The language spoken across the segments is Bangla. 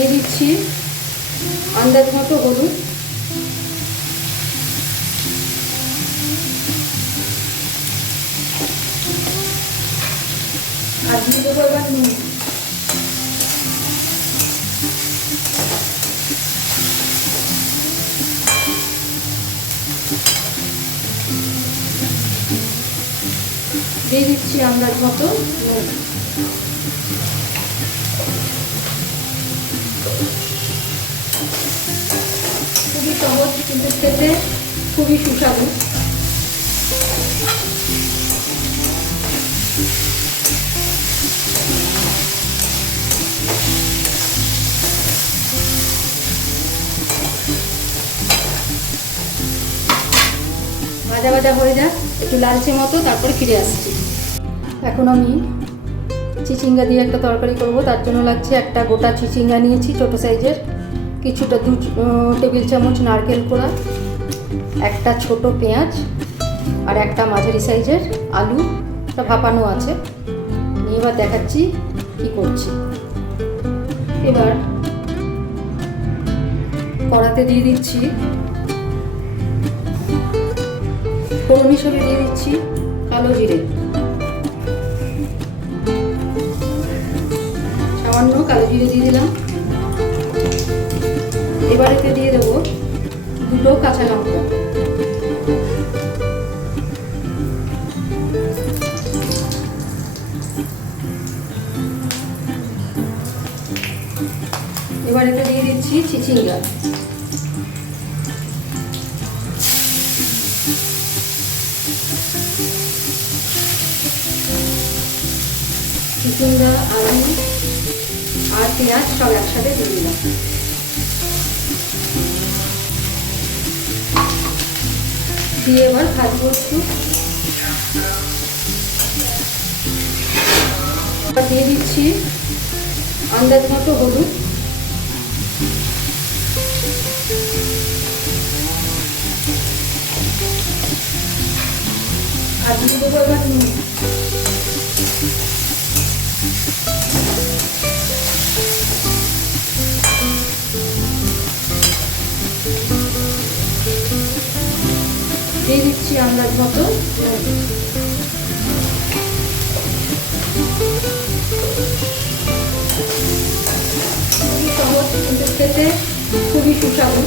দিয়ে দিচ্ছি আন্দাজ মতো হলুদ, আর দিয়ে দেবো এবার নুন। দিয়ে দিচ্ছি আন্দাজ মতো নুন। খুবই সহজ কিন্তু খেতে খুবই সুস্বাদু। ভাজা ভাজা হয়ে যাক, একটু লালচে মতো, তারপরে ফিরে আসছি। এখন আমি চিচিঙ্গা দিয়ে একটা তরকারি করব। তার জন্য লাগছে একটা গোটা চিচিঙ্গা নিয়েছি ছোটো সাইজের, কিছুটা 2 টেবিল চামচ নারকেল কোড়া, একটা ছোট পেঁয়াজ, আর একটা মাঝারি সাইজের আলু, তা ভাপানো আছে। নিয়ে এবার দেখাচ্ছি কি করছি। এবার কড়াতে দিয়ে দিচ্ছি, ফোড়ন হিসেবে দিয়ে দিচ্ছি কালো জিরে, সামান্য কালো জিরে দিয়ে দিলাম। এবার এতে দিয়ে দেবো 2 কাঁচা লঙ্কা, এবার এতে দিয়ে দিচ্ছি চিচিঙ্গা, চিচিঙ্গা, আলু আর পেঁয়াজ সব একসাথে দিয়ে দিলাম। দিয়ে এবার ভাজবো একটু। এবার দিয়ে দিচ্ছি আন্দাজ মতো হলুদ, আর দিয়ে দেবো এবার নুন। দিয়ে দিচ্ছি আন্দাজ মতো নুন। খুবই সহজ কিন্তু খেতে খুবই সুস্বাদু।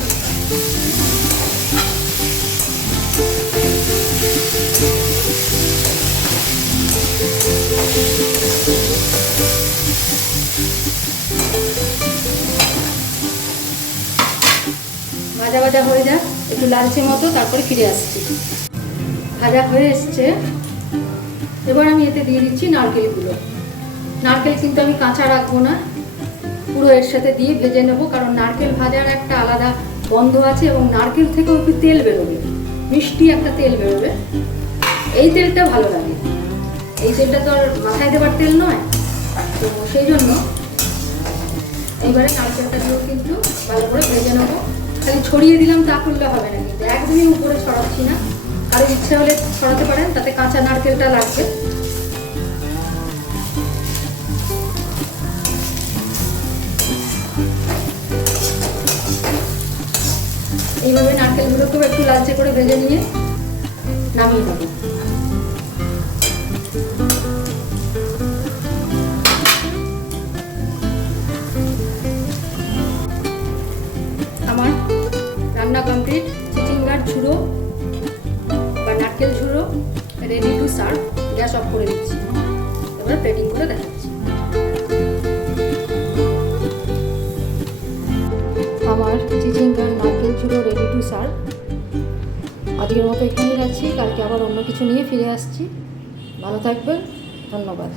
ভাজা ভাজা হয়ে যাক, একটু লালচে মতো, তারপরে ফিরে আসছি। ভাজা হয়ে এসছে। এবার আমি এতে দিয়ে দিচ্ছি নারকেলগুলো। নারকেল কিন্তু আমি কাঁচা রাখবো না, পুরো এর সাথে দিয়ে ভেজে নেব, কারণ নারকেল ভাজার একটা আলাদা গন্ধ আছে এবং নারকেল থেকেও একটু তেল বেরোবে, মিষ্টি একটা তেল বেরোবে। এই তেলটা ভালো লাগে, এই তেলটা তো আর মাথায় দেবার তেল নয়, তো সেই জন্য এইবারে নারকেলটা দিয়েও কিন্তু ভালো করে ভেজে নেবো। খালি ছড়িয়ে দিলাম তা করলে হবে না, কিন্তু একদমই উপরে ছড়াচ্ছি না। আরও ইচ্ছে হলে ছড়াতে পারেন, তাতে কাঁচা নারকেলটা লাগবে। এইভাবে নারকেলগুলোকেও একটু লালচে করে ভেজে নিয়ে নামিয়ে নেব। আমার রান্না কমপ্লিট। চিচিঙ্গার ঝুড়ো বা নারকেল ঝুড়ো ready to serve. Gas off করে দিচ্ছি, এবার প্লেটিং করে দেখাচ্ছি। আমার চিচিঙ্গার নারকেল ঝুড়ো রেডি টু সার্ভ। আজকের মতো এখানেই রাখছি, কালকে আবার অন্য কিছু নিয়ে ফিরে আসছি। ভালো থাকবেন, ধন্যবাদ।